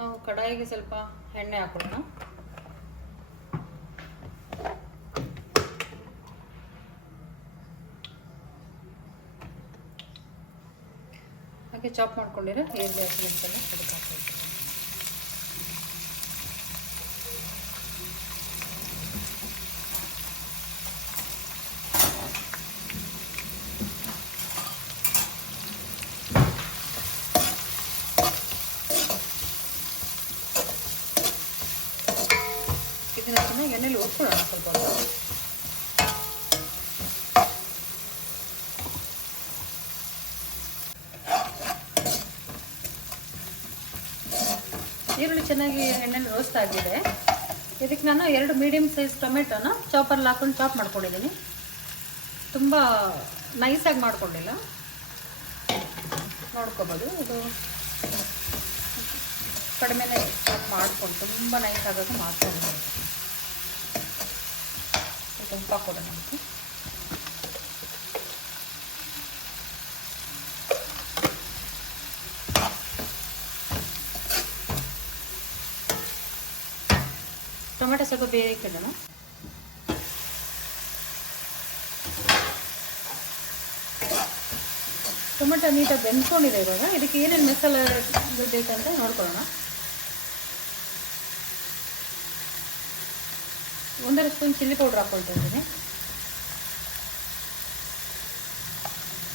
ನಾವು ಕಡಾಯಿಗೆ ಸ್ವಲ್ಪ ಎಣ್ಣೆ ಹಾಕೋಣ. ಹಾಗೆ ಚಾಪ್ ಮಾಡ್ಕೊಂಡಿರೋ ಈರುಳ್ಳಿ ಹಸಿಮೆಣಸೆಲ್ಲ ಅದಕ್ಕೆ ಹಾಕ್ಕೊಳ್ತೀನಿ. ಇದನ್ನ ಚೆನ್ನಾಗಿ ಎಣ್ಣೆಲಿ ಹುರ್ಕೊಳ್ಳೋಣ ಸ್ವಲ್ಪ. ಈರುಳ್ಳಿ ಚೆನ್ನಾಗಿ ಎಣ್ಣೆಲಿ ರೋಸ್ಟ್ ಆಗಿದೆ. ಇದಕ್ಕೆ ನಾನು 2 ಮೀಡಿಯಮ್ ಸೈಜ್ ಟೊಮೆಟೊನ ಚಾಪರಲ್ಲಿ ಹಾಕೊಂಡು ಚಾಪ್ ಮಾಡ್ಕೊಂಡಿದ್ದೀನಿ. ತುಂಬ ನೈಸಾಗಿ ಮಾಡ್ಕೊಂಡಿಲ್ಲ, ನೋಡ್ಕೋಬೋದು. ಇದು ಕಡಿಮೆನೇ ಚಾಪ್ ಮಾಡ್ಕೊಂಡು ತುಂಬ ನೈಸ್ ಆಗೋದು ಮಾಡ್ಕೊಂಡಿದ್ದೀನಿ. ಉಪ್ಪು ಹಾಕೋಣ ಅದಕ್ಕೆ. ಟೊಮೆಟೊ ಸ್ವಲ್ಪ ಬೇಯಕ್ಕೆ ಇಡೋಣ. ಟೊಮೆಟೊ ನೀಟಾಗಿ ಬೆಂದ್ಕೊಂಡಿದೆ. ಇವಾಗ ಇದಕ್ಕೆ ಏನೇನು ಮಸಾಲೆ ಬೇಕಂತ ನೋಡ್ಕೊಳ್ಳೋಣ. 1.5 ಸ್ಪೂನ್ ಚಿಲ್ಲಿ ಪೌಡ್ರ್ ಹಾಕ್ಕೊಳ್ತಾ ಇದ್ದೀನಿ.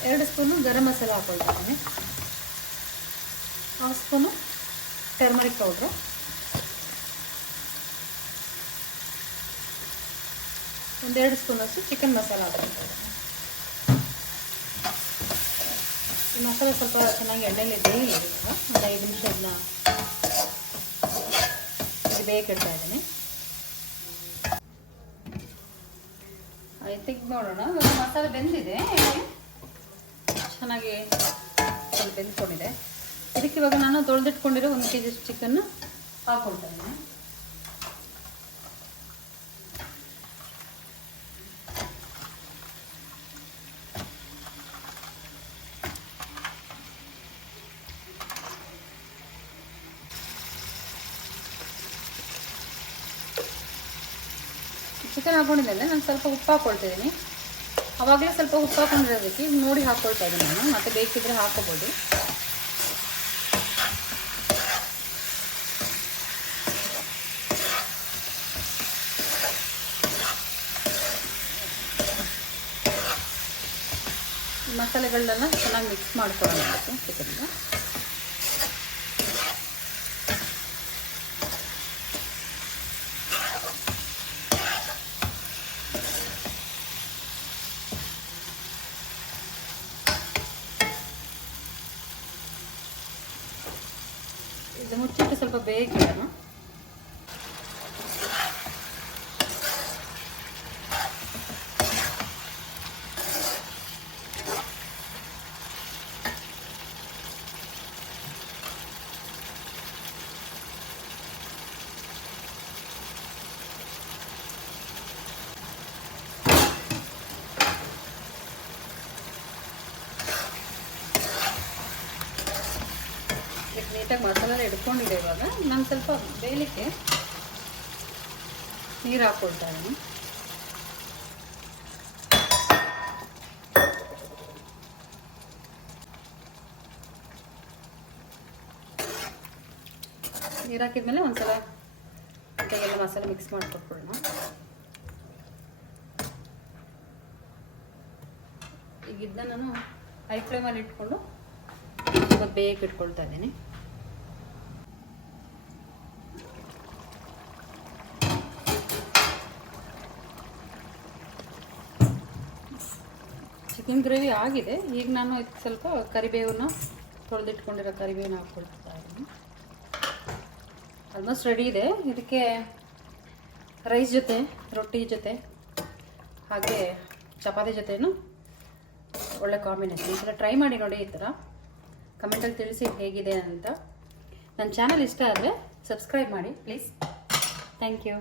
2 ಸ್ಪೂನು ಗರಂ ಮಸಾಲ ಹಾಕ್ಕೊಳ್ತಾ ಇದ್ದೀನಿ. 1/2 ಸ್ಪೂನು ಟರ್ಮರಿಕ್ ಪೌಡ್ರು, 1-2 ಸ್ಪೂನಷ್ಟು ಚಿಕನ್ ಮಸಾಲ ಹಾಕ್ಕೊಳ್ತಾ ಇದ್ದೀನಿ. ಈ ಮಸಾಲೆ ಸ್ವಲ್ಪ ಚೆನ್ನಾಗಿ ಎಣ್ಣೆಯಲ್ಲಿ ಬೇಯಿದೆ. ಒಂದು 5 ನಿಮಿಷ ಇದನ್ನ ಬೇಯಿಡ್ತಾ ಇದ್ದೀನಿ. ತೆಗೆದು ನೋಡೋಣ. ಮಸಾಲೆ ಬೆಂದಿದೆ, ಚೆನ್ನಾಗಿ ಬೆಂದ್ಕೊಂಡಿದೆ. ಇದಕ್ಕೆ ಇವಾಗ ನಾನು ತೊಳೆದಿಟ್ಕೊಂಡಿರೋ 1 kg ಚಿಕನ್ ಹಾಕ್ಕೊಳ್ತಾ ಇದ್ದೀನಿ. ಚಿಕನ್ ಹಾಕೊಂಡಿದ್ದೇನೆ. ನಾನು ಸ್ವಲ್ಪ ಉಪ್ಪು ಹಾಕ್ಕೊಳ್ತಿದ್ದೀನಿ. ಆವಾಗಲೇ ಸ್ವಲ್ಪ ಉಪ್ಪು ಹಾಕೊಂಡಿರೋದಕ್ಕೆ ಈಗ ನೋಡಿ ಹಾಕ್ಕೊಳ್ತಾ ಇದ್ದೀನಿ ನಾನು. ಮತ್ತೆ ಬೇಕಿದ್ರೆ ಹಾಕೋಬೋದು. ಮಸಾಲೆಗಳನ್ನೆಲ್ಲ ಚೆನ್ನಾಗಿ ಮಿಕ್ಸ್ ಮಾಡ್ಕೊಳ್ಳೋಣ ಅದಕ್ಕೆ ಚಿಕನ್ಗೆ. ಇದು ಮುಚ್ಚಿಟ್ಟು ಸ್ವಲ್ಪ ಬೇಯಿಡೋಣ. ನೀಟಾಗಿ ಮಸಾಲೆ ಹಿಡ್ಕೊಂಡಿದೆ. ಇವಾಗ ನಾನು ಸ್ವಲ್ಪ ಬೇಯಲಿಕ್ಕೆ ನೀರು ಹಾಕ್ಕೊಳ್ತಾ ಇದ್ದೀನಿ. ನೀರು ಹಾಕಿದ್ಮೇಲೆ ಒಂದ್ಸಲ ಎಲ್ಲ ಮಸಾಲೆ ಮಿಕ್ಸ್ ಮಾಡಿಕೊಟ್ಬಿಡೋಣ. ಈಗ ಇದನ್ನ ನಾನು ಹೈ ಫ್ಲೇಮಲ್ಲಿ ಇಟ್ಕೊಂಡು ಸ್ವಲ್ಪ ಬೇಯಕ್ಕೆ ಇಟ್ಕೊಳ್ತಾ ಇದ್ದೀನಿ. ಚಿಕನ್ ಗ್ರೇವಿ ಆಗಿದೆ. ಈಗ ನಾನು ಇದಕ್ಕೆ ಸ್ವಲ್ಪ ಕರಿಬೇವನ್ನ ತೊಳೆದಿಟ್ಕೊಂಡಿರೋ ಕರಿಬೇವನ್ನ ಹಾಕ್ಕೊಳ್ತಾ ಇದ್ದೀನಿ. ಆಲ್ಮೋಸ್ಟ್ ರೆಡಿ ಇದೆ. ಇದಕ್ಕೆ ರೈಸ್ ಜೊತೆ, ರೊಟ್ಟಿ ಜೊತೆ, ಹಾಗೆ ಚಪಾತಿ ಜೊತೆನೂ ಒಳ್ಳೆ ಕಾಂಬಿನೇಷನ್. ಈ ಥರ ಟ್ರೈ ಮಾಡಿ ನೋಡಿ. ಈ ಥರ ಕಮೆಂಟಲ್ಲಿ ತಿಳಿಸಿ ಹೇಗಿದೆ ಅಂತ. ನನ್ನ ಚಾನಲ್ ಇಷ್ಟ ಆದರೆ ಸಬ್ಸ್ಕ್ರೈಬ್ ಮಾಡಿ ಪ್ಲೀಸ್. Thank you.